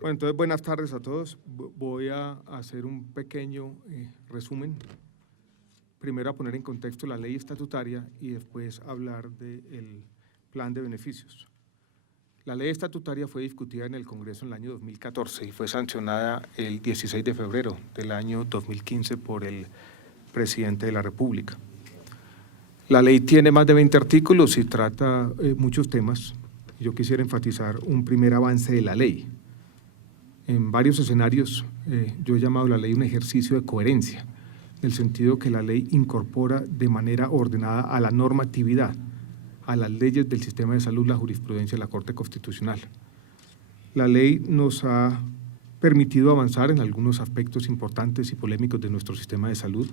Bueno, entonces buenas tardes a todos. Voy a hacer un pequeño resumen. Primero a poner en contexto la ley estatutaria y después hablar del plan de beneficios. La ley estatutaria fue discutida en el Congreso en el año 2014 y fue sancionada el 16 de febrero del año 2015 por el presidente de la República. La ley tiene más de 20 artículos y trata muchos temas. Yo quisiera enfatizar un primer avance de la ley. En varios escenarios, yo he llamado a la ley un ejercicio de coherencia, en el sentido que la ley incorpora de manera ordenada a la normatividad, a las leyes del sistema de salud, la jurisprudencia de la Corte Constitucional. La ley nos ha permitido avanzar en algunos aspectos importantes y polémicos de nuestro sistema de salud.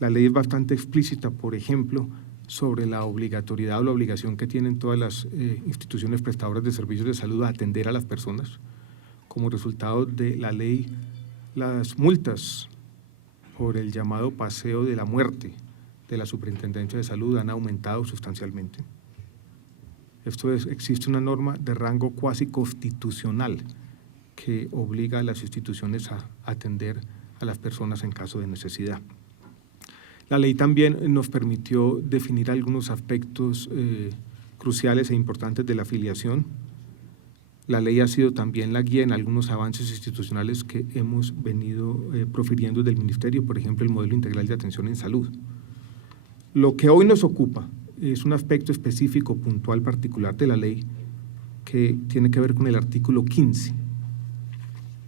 La ley es bastante explícita, por ejemplo, sobre la obligatoriedad o la obligación que tienen todas las instituciones prestadoras de servicios de salud a atender a las personas. Como resultado de la ley, las multas por el llamado paseo de la muerte de la Superintendencia de Salud han aumentado sustancialmente. Esto es, existe una norma de rango cuasi constitucional que obliga a las instituciones a atender a las personas en caso de necesidad. La ley también nos permitió definir algunos aspectos cruciales e importantes de la afiliación. La ley ha sido también la guía en algunos avances institucionales que hemos venido profiriendo del Ministerio, por ejemplo, el modelo integral de atención en salud. Lo que hoy nos ocupa es un aspecto específico, puntual, particular de la ley que tiene que ver con el artículo 15.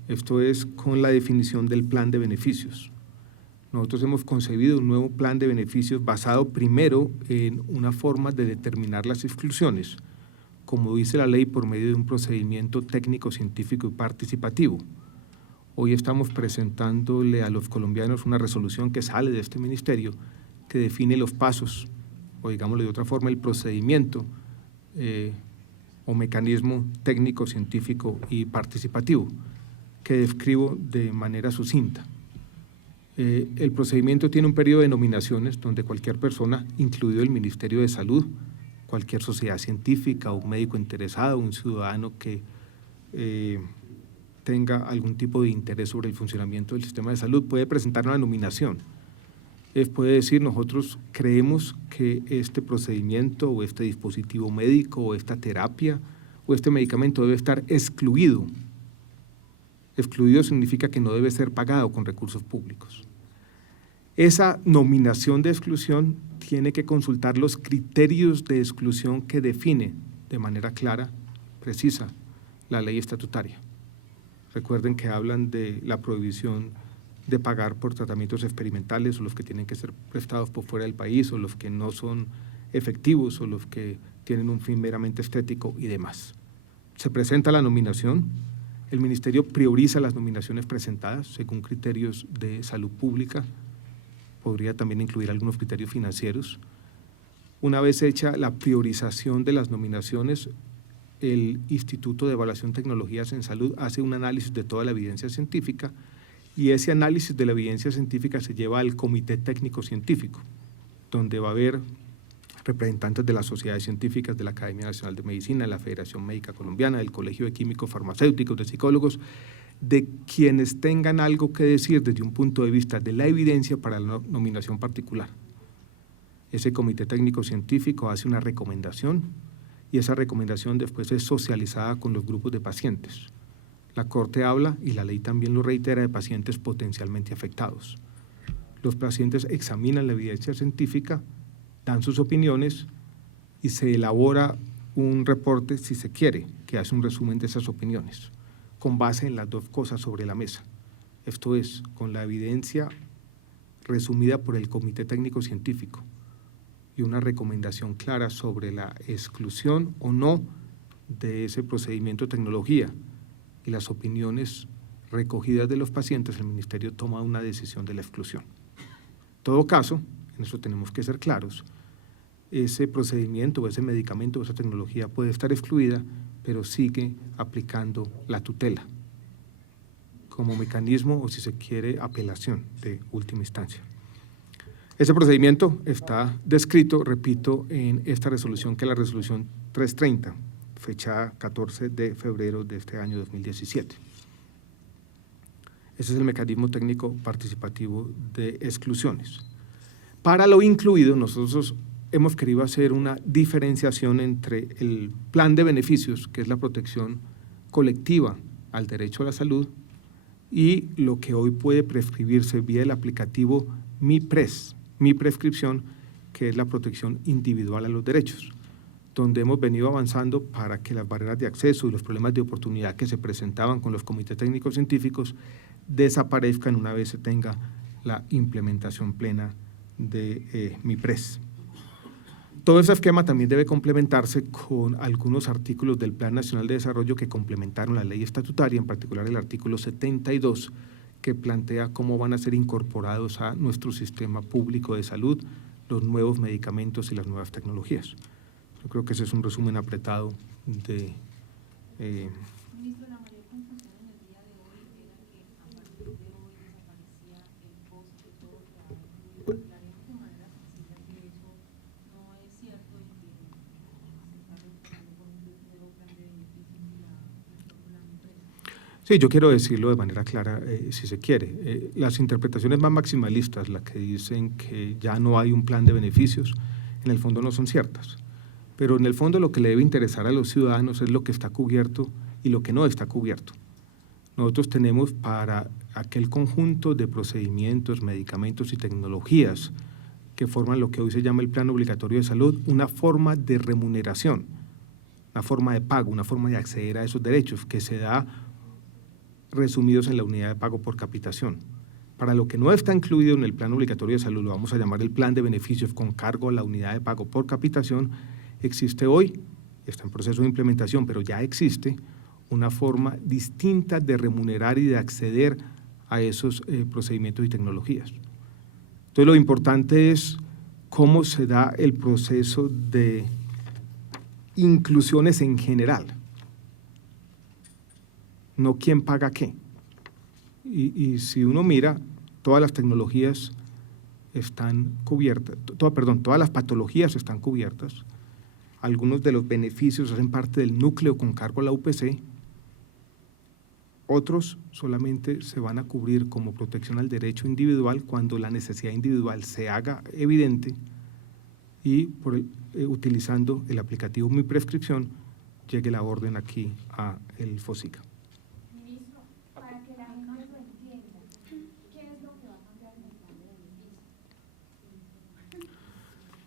Esto es con la definición del plan de beneficios. Nosotros hemos concebido un nuevo plan de beneficios basado primero en una forma de determinar las exclusiones, como dice la ley, por medio de un procedimiento técnico, científico y participativo. Hoy estamos presentándole a los colombianos una resolución que sale de este ministerio que define los pasos, o digámoslo de otra forma, el procedimiento o mecanismo técnico, científico y participativo, que describo de manera sucinta. El procedimiento tiene un periodo de nominaciones donde cualquier persona, incluido el Ministerio de Salud, cualquier sociedad científica, un médico interesado, un ciudadano que tenga algún tipo de interés sobre el funcionamiento del sistema de salud, puede presentar una nominación. Puede decir, nosotros creemos que este procedimiento o este dispositivo médico o esta terapia o este medicamento debe estar excluido. Excluido significa que no debe ser pagado con recursos públicos. Esa nominación de exclusión tiene que consultar los criterios de exclusión que define de manera clara, precisa, la ley estatutaria. Recuerden que hablan de la prohibición de pagar por tratamientos experimentales o los que tienen que ser prestados por fuera del país o los que no son efectivos o los que tienen un fin meramente estético y demás. Se presenta la nominación, el Ministerio prioriza las nominaciones presentadas según criterios de salud pública, podría también incluir algunos criterios financieros. Una vez hecha la priorización de las nominaciones, el Instituto de Evaluación de Tecnologías en Salud hace un análisis de toda la evidencia científica y ese análisis de la evidencia científica se lleva al Comité Técnico Científico, donde va a haber representantes de las sociedades científicas, de la Academia Nacional de Medicina, de la Federación Médica Colombiana, del Colegio de Químicos Farmacéuticos, de psicólogos, de quienes tengan algo que decir desde un punto de vista de la evidencia para la nominación particular. Ese Comité Técnico Científico hace una recomendación y esa recomendación después es socializada con los grupos de pacientes. La Corte habla, y la ley también lo reitera, de pacientes potencialmente afectados. Los pacientes examinan la evidencia científica, dan sus opiniones y se elabora un reporte, si se quiere, que hace un resumen de esas opiniones, con base en las dos cosas sobre la mesa. Esto es, con la evidencia resumida por el Comité Técnico Científico y una recomendación clara sobre la exclusión o no de ese procedimiento de tecnología y las opiniones recogidas de los pacientes, el Ministerio toma una decisión de la exclusión. En todo caso, en eso tenemos que ser claros, ese procedimiento o ese medicamento o esa tecnología puede estar excluida, pero sigue aplicando la tutela como mecanismo o, si se quiere, apelación de última instancia. Ese procedimiento está descrito, repito, en esta resolución, que es la resolución 330, fechada 14 de febrero de este año 2017. Ese es el mecanismo técnico participativo de exclusiones. Para lo incluido, nosotros hemos querido hacer una diferenciación entre el plan de beneficios, que es la protección colectiva al derecho a la salud, y lo que hoy puede prescribirse vía el aplicativo MiPres, Mi Prescripción, que es la protección individual a los derechos, donde hemos venido avanzando para que las barreras de acceso y los problemas de oportunidad que se presentaban con los comités técnicos científicos desaparezcan una vez se tenga la implementación plena de MiPres. Todo ese esquema también debe complementarse con algunos artículos del Plan Nacional de Desarrollo que complementaron la ley estatutaria, en particular el artículo 72, que plantea cómo van a ser incorporados a nuestro sistema público de salud los nuevos medicamentos y las nuevas tecnologías. Yo creo que ese es un resumen apretado de… Ministro, la mayor confusión en el día de hoy era que a partir de hoy desaparecía el post de todo aclaremos de manera sencilla que eso no es cierto y que se está reemplazando por un nuevo plan de beneficios y la fórmula MiPres. Sí, yo quiero decirlo de manera clara, si se quiere. Las interpretaciones más maximalistas, las que dicen que ya no hay un plan de beneficios, en el fondo no son ciertas. Pero en el fondo lo que le debe interesar a los ciudadanos es lo que está cubierto y lo que no está cubierto. Nosotros tenemos para aquel conjunto de procedimientos, medicamentos y tecnologías que forman lo que hoy se llama el Plan Obligatorio de Salud, una forma de remuneración, una forma de pago, una forma de acceder a esos derechos que se da resumidos en la unidad de pago por capitación. Para lo que no está incluido en el Plan Obligatorio de Salud, lo vamos a llamar el Plan de Beneficios con cargo a la unidad de pago por capitación, existe hoy, está en proceso de implementación, pero ya existe una forma distinta de remunerar y de acceder a esos procedimientos y tecnologías. Entonces, lo importante es cómo se da el proceso de inclusiones en general, no quién paga qué. Y si uno mira, todas las tecnologías están cubiertas, todas las patologías están cubiertas. Algunos de los beneficios hacen parte del núcleo con cargo a la UPC, otros solamente se van a cubrir como protección al derecho individual cuando la necesidad individual se haga evidente y utilizando el aplicativo Mi Prescripción llegue la orden aquí a el FOSICA. Ministro, para que la gente lo entienda, ¿qué es lo que va a cambiar en el plan de beneficios?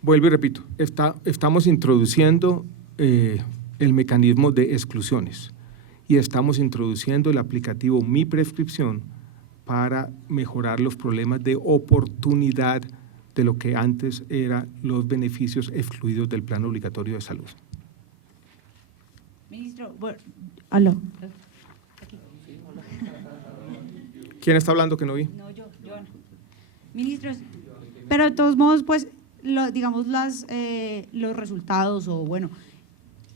Vuelvo y repito, estamos introduciendo el mecanismo de exclusiones y estamos introduciendo el aplicativo Mi Prescripción para mejorar los problemas de oportunidad de lo que antes eran los beneficios excluidos del Plan Obligatorio de Salud. Ministro, bueno, aló. ¿Quién está hablando que no vi? No, yo no. Ministros, pero de todos modos, pues, digamos, los resultados o, bueno,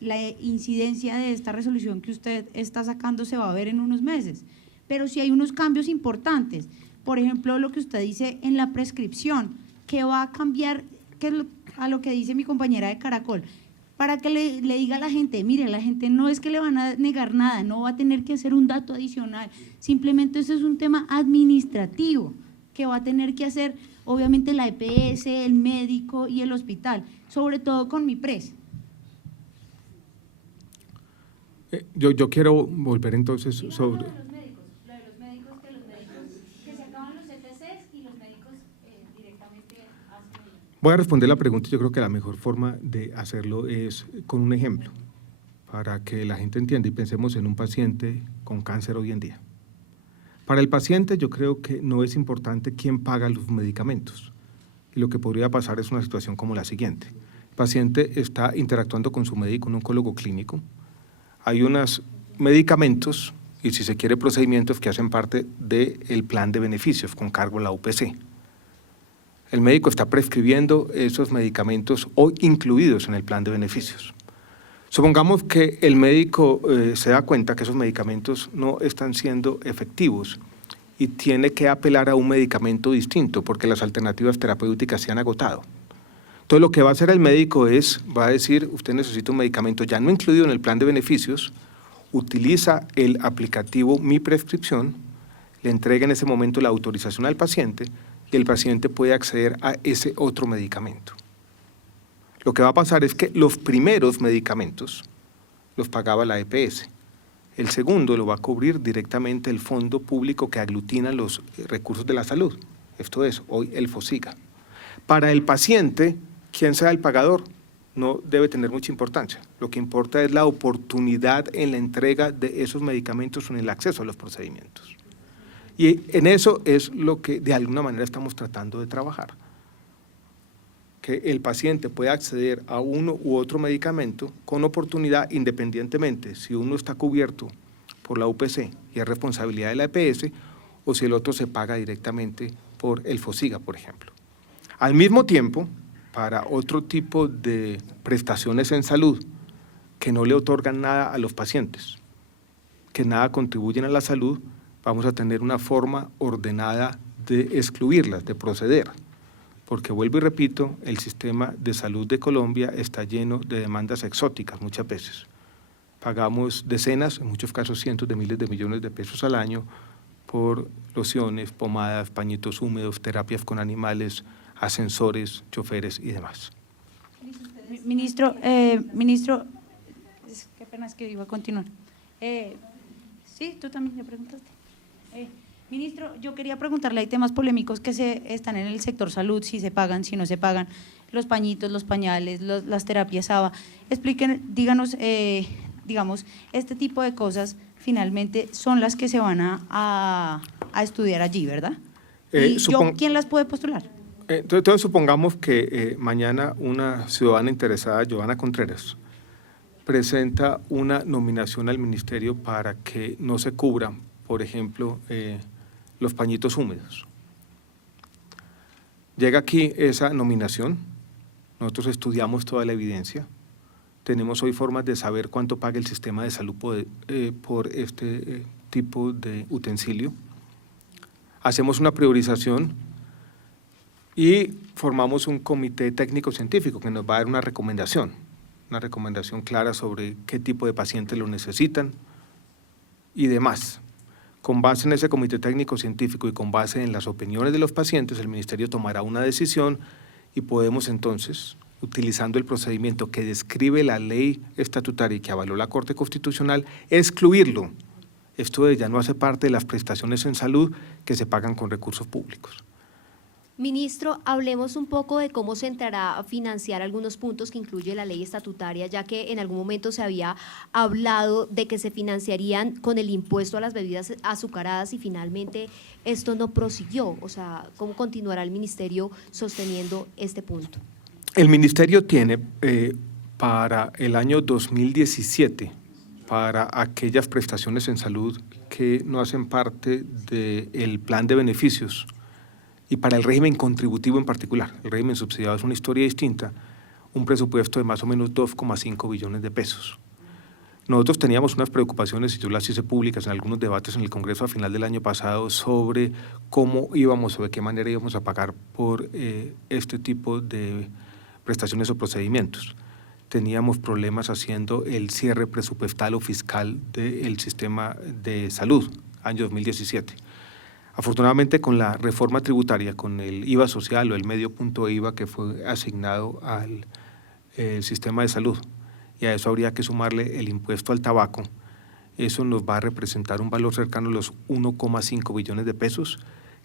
la incidencia de esta resolución que usted está sacando se va a ver en unos meses, pero sí hay unos cambios importantes. Por ejemplo, lo que usted dice en la prescripción, que va a cambiar, que es a lo que dice mi compañera de Caracol, para que le diga a la gente, mire, la gente no es que le van a negar nada, no va a tener que hacer un dato adicional, simplemente eso es un tema administrativo que va a tener que hacer obviamente la EPS, el médico y el hospital, sobre todo con MiPres. Yo quiero volver entonces sobre… Lo de los médicos, que se acaban los ETCs y los médicos directamente hacen… Voy a responder la pregunta. Yo creo que la mejor forma de hacerlo es con un ejemplo, para que la gente entienda y pensemos en un paciente con cáncer hoy en día. Para el paciente yo creo que no es importante quién paga los medicamentos. Y lo que podría pasar es una situación como la siguiente. El paciente está interactuando con su médico, un oncólogo clínico. Hay unos medicamentos y, si se quiere, procedimientos que hacen parte del plan de beneficios con cargo a la UPC. El médico está prescribiendo esos medicamentos hoy incluidos en el plan de beneficios. Supongamos que el médico se da cuenta que esos medicamentos no están siendo efectivos y tiene que apelar a un medicamento distinto porque las alternativas terapéuticas se han agotado. Entonces, lo que va a hacer el médico va a decir, usted necesita un medicamento ya no incluido en el plan de beneficios, utiliza el aplicativo Mi Prescripción, le entrega en ese momento la autorización al paciente y el paciente puede acceder a ese otro medicamento. Lo que va a pasar es que los primeros medicamentos los pagaba la EPS. El segundo lo va a cubrir directamente el fondo público que aglutina los recursos de la salud. Esto es, hoy el FOSIGA. Para el paciente, quien sea el pagador, no debe tener mucha importancia. Lo que importa es la oportunidad en la entrega de esos medicamentos o en el acceso a los procedimientos. Y en eso es lo que de alguna manera estamos tratando de trabajar. Que el paciente pueda acceder a uno u otro medicamento con oportunidad independientemente si uno está cubierto por la UPC y es responsabilidad de la EPS o si el otro se paga directamente por el FOSIGA, por ejemplo. Al mismo tiempo, para otro tipo de prestaciones en salud que no le otorgan nada a los pacientes, que nada contribuyen a la salud, vamos a tener una forma ordenada de excluirlas, de proceder. Porque vuelvo y repito, el sistema de salud de Colombia está lleno de demandas exóticas muchas veces. Pagamos decenas, en muchos casos cientos de miles de millones de pesos al año por lociones, pomadas, pañitos húmedos, terapias con animales, ascensores, choferes y demás. Ministro, qué pena, es que iba a continuar. Sí, tú también me preguntaste. Ministro, yo quería preguntarle, hay temas polémicos que están en el sector salud, si se pagan, si no se pagan, los pañitos, los pañales, las terapias ABA. Expliquen, díganos, digamos, este tipo de cosas finalmente son las que se van a estudiar allí, ¿verdad? ¿Quién las puede postular? Entonces supongamos que mañana una ciudadana interesada, Giovanna Contreras, presenta una nominación al ministerio para que no se cubran, por ejemplo, los pañitos húmedos. Llega aquí esa nominación, nosotros estudiamos toda la evidencia, tenemos hoy formas de saber cuánto paga el sistema de salud por este tipo de utensilio, hacemos una priorización y formamos un comité técnico-científico que nos va a dar una recomendación clara sobre qué tipo de pacientes lo necesitan y demás. Con base en ese comité técnico-científico y con base en las opiniones de los pacientes, el ministerio tomará una decisión y podemos entonces, utilizando el procedimiento que describe la ley estatutaria y que avaló la Corte Constitucional, excluirlo. Esto ya no hace parte de las prestaciones en salud que se pagan con recursos públicos. Ministro, hablemos un poco de cómo se entrará a financiar algunos puntos que incluye la ley estatutaria, ya que en algún momento se había hablado de que se financiarían con el impuesto a las bebidas azucaradas y finalmente esto no prosiguió. O sea, ¿cómo continuará el ministerio sosteniendo este punto? El ministerio tiene para el año 2017, para aquellas prestaciones en salud que no hacen parte del plan de beneficios, y para el régimen contributivo en particular, el régimen subsidiado es una historia distinta, un presupuesto de más o menos 2,5 billones de pesos. Nosotros teníamos unas preocupaciones, y yo las hice públicas en algunos debates en el Congreso a final del año pasado, sobre cómo íbamos o de qué manera íbamos a pagar por este tipo de prestaciones o procedimientos. Teníamos problemas haciendo el cierre presupuestal o fiscal del sistema de salud, año 2017. Afortunadamente, con la reforma tributaria, con el IVA social o el medio punto de IVA que fue asignado al sistema de salud, y a eso habría que sumarle el impuesto al tabaco, eso nos va a representar un valor cercano a los 1,5 billones de pesos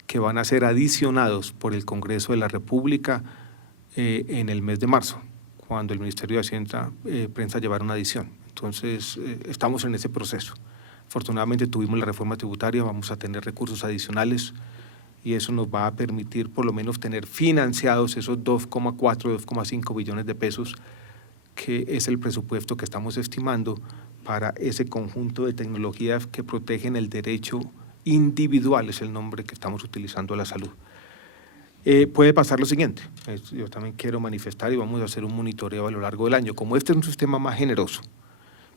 que van a ser adicionados por el Congreso de la República en el mes de marzo, cuando el Ministerio de Hacienda piensa llevar una adición. Entonces, estamos en ese proceso. Afortunadamente tuvimos la reforma tributaria, vamos a tener recursos adicionales y eso nos va a permitir por lo menos tener financiados esos 2,4, 2,5 billones de pesos, que es el presupuesto que estamos estimando para ese conjunto de tecnologías que protegen el derecho individual, es el nombre que estamos utilizando a la salud. Puede pasar lo siguiente, yo también quiero manifestar y vamos a hacer un monitoreo a lo largo del año. Como este es un sistema más generoso,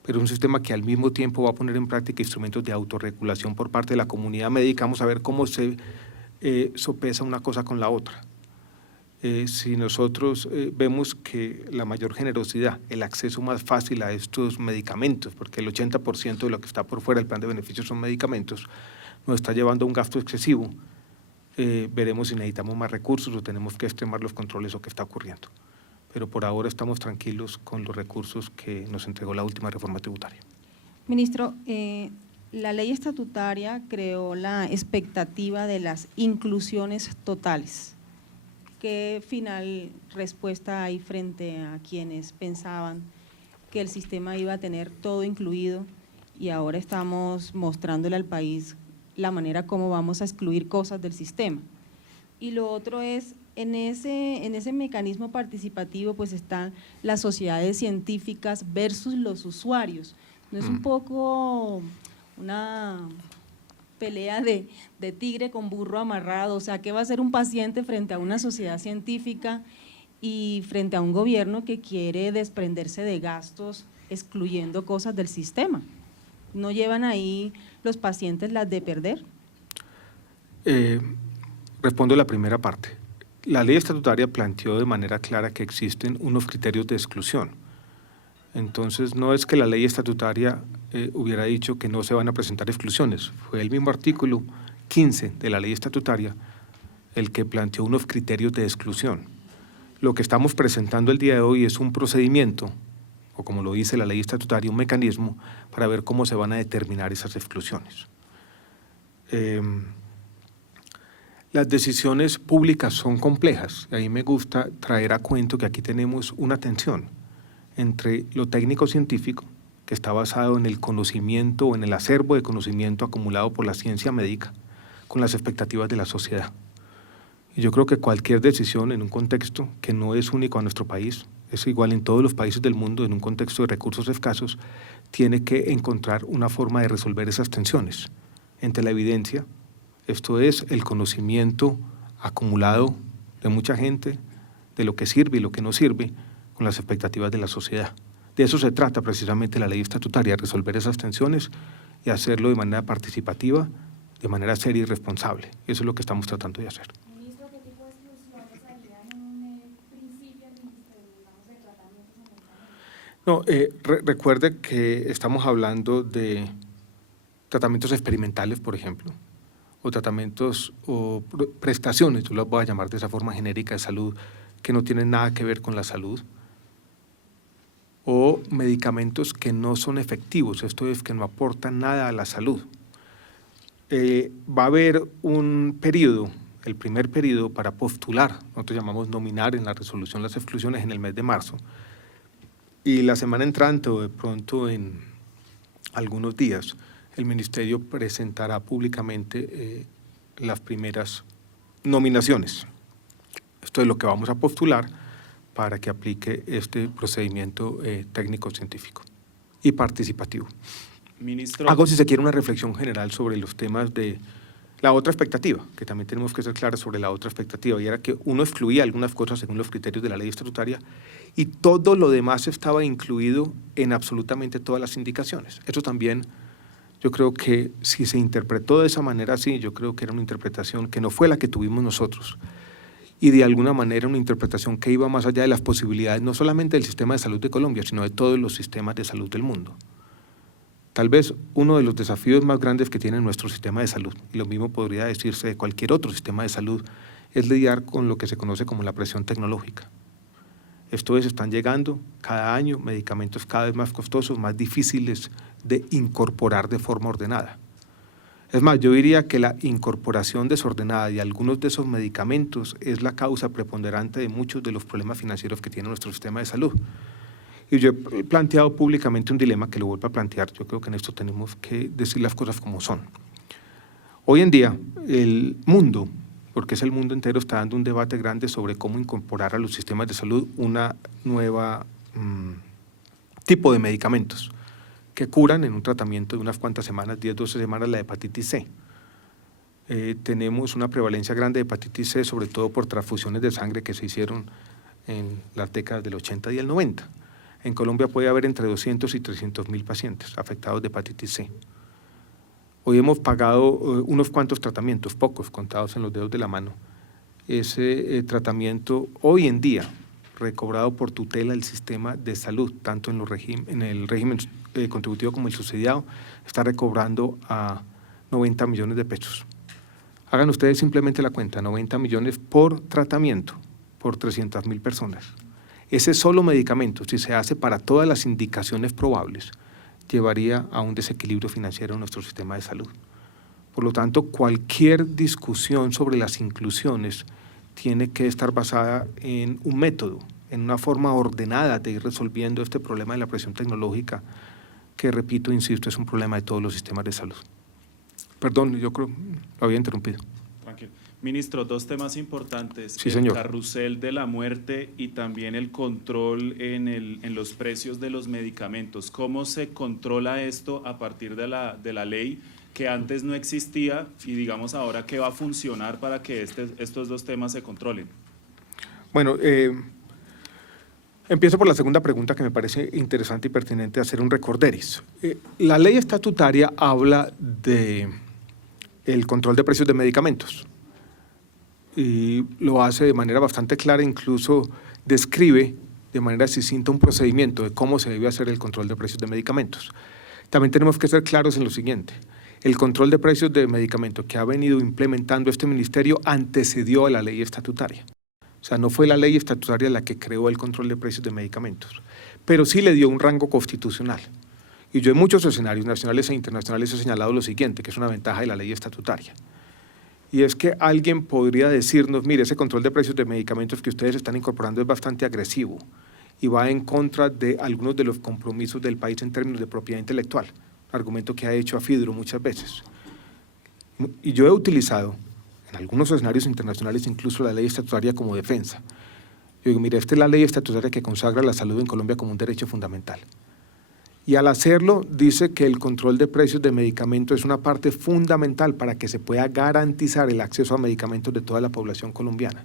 pero un sistema que al mismo tiempo va a poner en práctica instrumentos de autorregulación por parte de la comunidad médica, vamos a ver cómo se sopesa una cosa con la otra. si nosotros vemos que la mayor generosidad, el acceso más fácil a estos medicamentos, porque el 80% de lo que está por fuera del plan de beneficios son medicamentos, nos está llevando a un gasto excesivo, veremos si necesitamos más recursos o tenemos que extremar los controles o qué está ocurriendo. Pero por ahora estamos tranquilos con los recursos que nos entregó la última reforma tributaria. Ministro, la ley estatutaria creó la expectativa de las inclusiones totales. ¿Qué final respuesta hay frente a quienes pensaban que el sistema iba a tener todo incluido y ahora estamos mostrándole al país la manera como vamos a excluir cosas del sistema? Y lo otro es, en ese mecanismo participativo pues están las sociedades científicas versus los usuarios. ¿No es un poco una pelea de tigre con burro amarrado? O sea, ¿qué va a hacer un paciente frente a una sociedad científica y frente a un gobierno que quiere desprenderse de gastos excluyendo cosas del sistema? ¿No llevan ahí los pacientes las de perder? Respondo la primera parte. La ley estatutaria planteó de manera clara que existen unos criterios de exclusión. Entonces, no es que la ley estatutaria hubiera dicho que no se van a presentar exclusiones. Fue el mismo artículo 15 de la ley estatutaria el que planteó unos criterios de exclusión. Lo que estamos presentando el día de hoy es un procedimiento, o como lo dice la ley estatutaria, un mecanismo para ver cómo se van a determinar esas exclusiones. Las decisiones públicas son complejas. A mí me gusta traer a cuento que aquí tenemos una tensión entre lo técnico-científico, que está basado en el conocimiento o en el acervo de conocimiento acumulado por la ciencia médica, con las expectativas de la sociedad. Y yo creo que cualquier decisión en un contexto que no es único a nuestro país, es igual en todos los países del mundo, en un contexto de recursos escasos, tiene que encontrar una forma de resolver esas tensiones entre la evidencia, esto es el conocimiento acumulado de mucha gente, de lo que sirve y lo que no sirve, con las expectativas de la sociedad. De eso se trata precisamente la ley estatutaria, resolver esas tensiones y hacerlo de manera participativa, de manera seria y responsable. Eso es lo que estamos tratando de hacer. Ministro, ¿qué tipo de exclusiones harían en un principio de tratamientos en medicamentos? No, recuerde que estamos hablando de tratamientos experimentales, por ejemplo, o tratamientos o prestaciones, yo las voy a llamar de esa forma genérica de salud, que no tienen nada que ver con la salud, o medicamentos que no son efectivos, esto es, que no aportan nada a la salud. Va a haber un periodo, el primer periodo para postular, nosotros llamamos nominar en la resolución las exclusiones en el mes de marzo, y la semana entrante o de pronto en algunos días, el Ministerio presentará públicamente las primeras nominaciones. Esto es lo que vamos a postular para que aplique este procedimiento técnico-científico y participativo. Ministro. Hago, si se quiere, una reflexión general sobre los temas de la otra expectativa, que también tenemos que ser claros sobre la otra expectativa, y era que uno excluía algunas cosas según los criterios de la ley estatutaria y todo lo demás estaba incluido en absolutamente todas las indicaciones. Eso también, yo creo que si se interpretó de esa manera así, yo creo que era una interpretación que no fue la que tuvimos nosotros, y de alguna manera una interpretación que iba más allá de las posibilidades, no solamente del sistema de salud de Colombia, sino de todos los sistemas de salud del mundo. Tal vez uno de los desafíos más grandes que tiene nuestro sistema de salud, y lo mismo podría decirse de cualquier otro sistema de salud, es lidiar con lo que se conoce como la presión tecnológica. Esto es, están llegando cada año medicamentos cada vez más costosos, más difíciles de incorporar de forma ordenada. Es más, yo diría que la incorporación desordenada de algunos de esos medicamentos es la causa preponderante de muchos de los problemas financieros que tiene nuestro sistema de salud. Y yo he planteado públicamente un dilema que lo vuelvo a plantear. Yo creo que en esto tenemos que decir las cosas como son. Hoy en día, el mundo, porque es el mundo entero, está dando un debate grande sobre cómo incorporar a los sistemas de salud una nueva tipo de medicamentos que curan en un tratamiento de unas cuantas semanas, 10, 12 semanas, la hepatitis C. Tenemos una prevalencia grande de hepatitis C, sobre todo por transfusiones de sangre que se hicieron en las décadas del 80 y el 90. En Colombia puede haber entre 200 y 300.000 pacientes afectados de hepatitis C. Hoy hemos pagado unos cuantos tratamientos, pocos, contados en los dedos de la mano, ese tratamiento hoy en día recobrado por tutela del sistema de salud, tanto en el régimen contributivo como el subsidiado, está recobrando a 90 millones de pesos. Hagan ustedes simplemente la cuenta, 90 millones por tratamiento, por 300.000 personas. Ese solo medicamento, si se hace para todas las indicaciones probables, llevaría a un desequilibrio financiero en nuestro sistema de salud. Por lo tanto, cualquier discusión sobre las inclusiones tiene que estar basada en un método, en una forma ordenada de ir resolviendo este problema de la presión tecnológica, que repito, insisto, es un problema de todos los sistemas de salud. Perdón, yo creo lo había interrumpido. Tranquilo. Ministro, dos temas importantes, Sí, señor. El carrusel de la muerte y también el control en los precios de los medicamentos. ¿Cómo se controla esto a partir de la ley que antes no existía y digamos ahora qué va a funcionar para que estos dos temas se controlen? Bueno, empiezo por la segunda pregunta que me parece interesante y pertinente hacer un recorderis. La ley estatutaria habla de el control de precios de medicamentos y lo hace de manera bastante clara, incluso describe de manera sucinta un procedimiento de cómo se debe hacer el control de precios de medicamentos. También tenemos que ser claros en lo siguiente: el control de precios de medicamentos que ha venido implementando este ministerio antecedió a la ley estatutaria. O sea, no fue la ley estatutaria la que creó el control de precios de medicamentos, pero sí le dio un rango constitucional. Y yo en muchos escenarios nacionales e internacionales he señalado lo siguiente, que es una ventaja de la ley estatutaria. Y es que alguien podría decirnos, mire, ese control de precios de medicamentos que ustedes están incorporando es bastante agresivo y va en contra de algunos de los compromisos del país en términos de propiedad intelectual, argumento que ha hecho AFIDRO muchas veces. Y yo he utilizado en algunos escenarios internacionales incluso la ley estatutaria como defensa. Yo digo, mire, esta es la ley estatutaria que consagra la salud en Colombia como un derecho fundamental. Y al hacerlo dice que el control de precios de medicamentos es una parte fundamental para que se pueda garantizar el acceso a medicamentos de toda la población colombiana.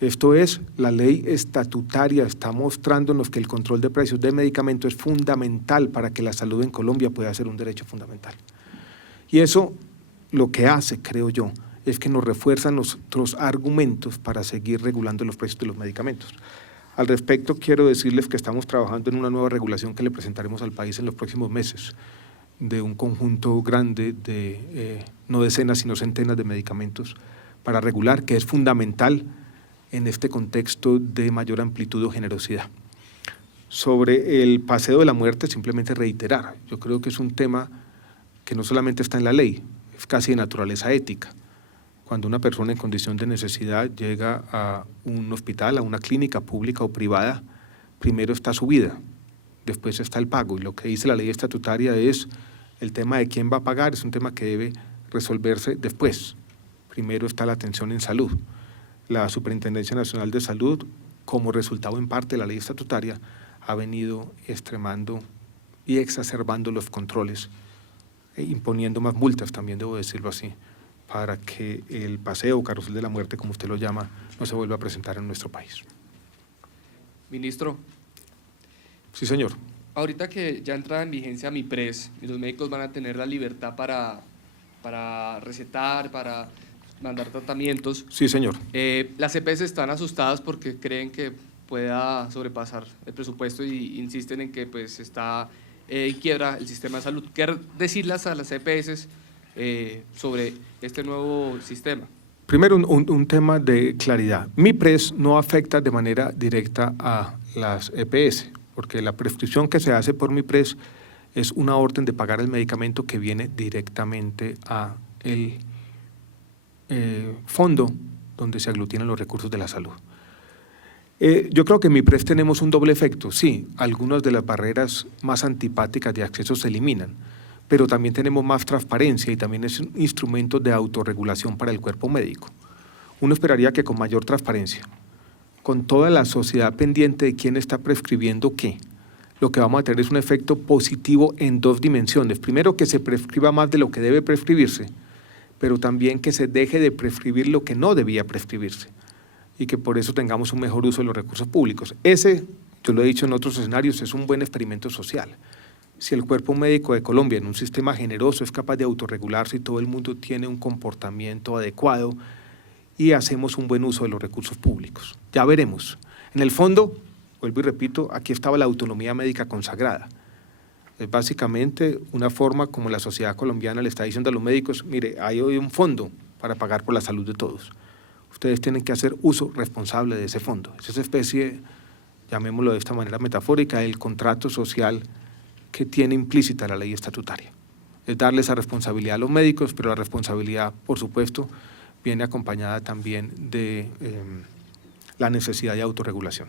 Esto es, la ley estatutaria está mostrándonos que el control de precios de medicamentos es fundamental para que la salud en Colombia pueda ser un derecho fundamental. Y eso lo que hace, creo yo, es que nos refuerzan nuestros argumentos para seguir regulando los precios de los medicamentos. Al respecto, quiero decirles que estamos trabajando en una nueva regulación que le presentaremos al país en los próximos meses, de un conjunto grande de, no decenas, sino centenas de medicamentos para regular, que es fundamental en este contexto de mayor amplitud o generosidad. Sobre el paseo de la muerte, simplemente reiterar, yo creo que es un tema que no solamente está en la ley, es casi de naturaleza ética. Cuando una persona en condición de necesidad llega a un hospital, a una clínica pública o privada, primero está su vida, después está el pago. Y lo que dice la ley estatutaria es el tema de quién va a pagar, es un tema que debe resolverse después. Primero está la atención en salud. La Superintendencia Nacional de Salud, como resultado en parte de la ley estatutaria, ha venido extremando y exacerbando los controles, imponiendo más multas, también debo decirlo así, para que el paseo o carrusel de la muerte, como usted lo llama, no se vuelva a presentar en nuestro país. Ministro, Sí, señor. ahorita que ya entra en vigencia MIPRES y los médicos van a tener la libertad para recetar, para mandar tratamientos, Sí, señor. las EPS están asustadas porque creen que pueda sobrepasar el presupuesto y insisten en que pues está en quiebra el sistema de salud. ¿Qué decirles a las EPS sobre este nuevo sistema? Primero, un tema de claridad. MIPRES no afecta de manera directa a las EPS, porque la prescripción que se hace por MIPRES es una orden de pagar el medicamento que viene directamente a el fondo donde se aglutinan los recursos de la salud. Yo creo que en MIPRES tenemos un doble efecto. Sí, algunas de las barreras más antipáticas de acceso se eliminan, pero también tenemos más transparencia y también es un instrumento de autorregulación para el cuerpo médico. Uno esperaría que con mayor transparencia, con toda la sociedad pendiente de quién está prescribiendo qué, lo que vamos a tener es un efecto positivo en dos dimensiones. Primero, que se prescriba más de lo que debe prescribirse, pero también que se deje de prescribir lo que no debía prescribirse y que por eso tengamos un mejor uso de los recursos públicos. Ese, yo lo he dicho en otros escenarios, es un buen experimento social. Si el cuerpo médico de Colombia en un sistema generoso es capaz de autorregularse y todo el mundo tiene un comportamiento adecuado y hacemos un buen uso de los recursos públicos. Ya veremos. En el fondo, vuelvo y repito, aquí estaba la autonomía médica consagrada. Es básicamente una forma como la sociedad colombiana le está diciendo a los médicos, mire, hay hoy un fondo para pagar por la salud de todos. Ustedes tienen que hacer uso responsable de ese fondo. Es esa especie, llamémoslo de esta manera metafórica, del contrato social que tiene implícita la ley estatutaria. Es darle esa responsabilidad a los médicos, pero la responsabilidad, por supuesto, viene acompañada también de la necesidad de autorregulación.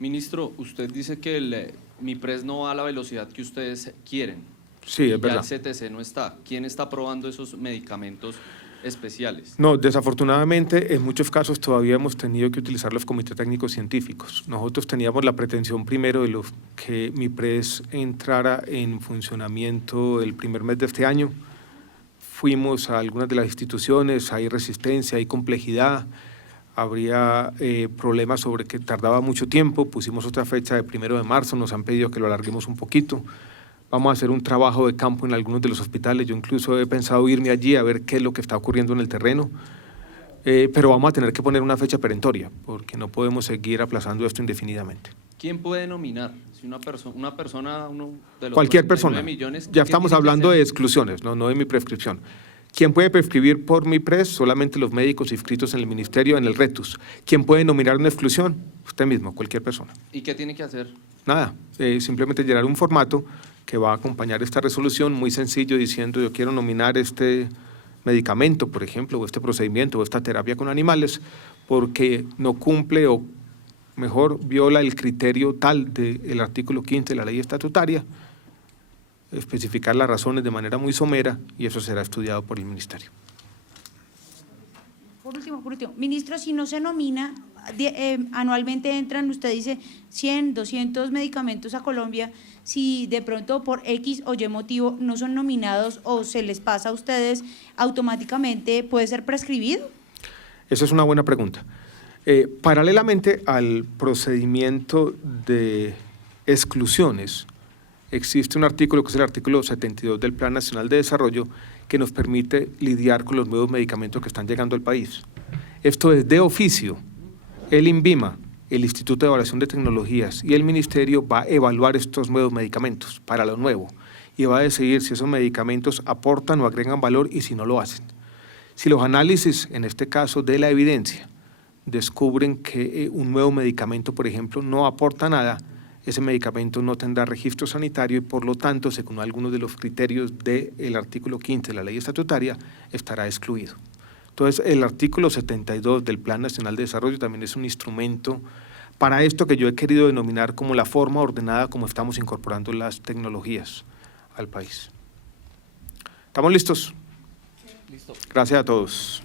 Ministro, usted dice que el MIPRES no va a la velocidad que ustedes quieren. Sí, es verdad. Ya el CTC no está. ¿Quién está aprobando esos medicamentos especiales? No, desafortunadamente en muchos casos todavía hemos tenido que utilizar los comités técnicos científicos. Nosotros teníamos la pretensión primero de que MIPRES entrara en funcionamiento el primer mes de este año. Fuimos a algunas de las instituciones, hay resistencia, hay complejidad, habría problemas sobre que tardaba mucho tiempo, pusimos otra fecha de 1 de marzo, nos han pedido que lo alarguemos un poquito. Vamos a hacer un trabajo de campo en algunos de los hospitales, yo incluso he pensado irme allí a ver qué es lo que está ocurriendo en el terreno, pero vamos a tener que poner una fecha perentoria, porque no podemos seguir aplazando esto indefinidamente. ¿Quién puede nominar? Si una persona, uno de los Cualquier 49 persona. millones, Ya estamos hablando de exclusiones, no de mi prescripción. ¿Quién puede prescribir por MIPRES? Solamente los médicos inscritos en el ministerio, en el RETUS. ¿Quién puede nominar una exclusión? Usted mismo, cualquier persona. ¿Y qué tiene que hacer? Nada, simplemente llenar un formato que va a acompañar esta resolución, muy sencillo, diciendo yo quiero nominar este medicamento, por ejemplo, o este procedimiento, o esta terapia con animales, porque no cumple o mejor viola el criterio tal del artículo 15 de la ley estatutaria, especificar las razones de manera muy somera y eso será estudiado por el ministerio. Por último, ministro, si no se nomina, anualmente entran, usted dice, 100, 200 medicamentos a Colombia, si de pronto por X o Y motivo no son nominados o se les pasa a ustedes, automáticamente puede ser prescribido. Esa es una buena pregunta. Paralelamente al procedimiento de exclusiones, existe un artículo que es el artículo 72 del Plan Nacional de Desarrollo que nos permite lidiar con los nuevos medicamentos que están llegando al país. Esto es de oficio. El INVIMA, el Instituto de Evaluación de Tecnologías y el Ministerio va a evaluar estos nuevos medicamentos para lo nuevo y va a decidir si esos medicamentos aportan o agregan valor y si no lo hacen. Si los análisis, en este caso de la evidencia, descubren que un nuevo medicamento, por ejemplo, no aporta nada, ese medicamento no tendrá registro sanitario y por lo tanto, según algunos de los criterios del artículo 15 de la ley estatutaria, estará excluido. Entonces, el artículo 72 del Plan Nacional de Desarrollo también es un instrumento para esto que yo he querido denominar como la forma ordenada como estamos incorporando las tecnologías al país. ¿Estamos listos? Listo. Gracias a todos.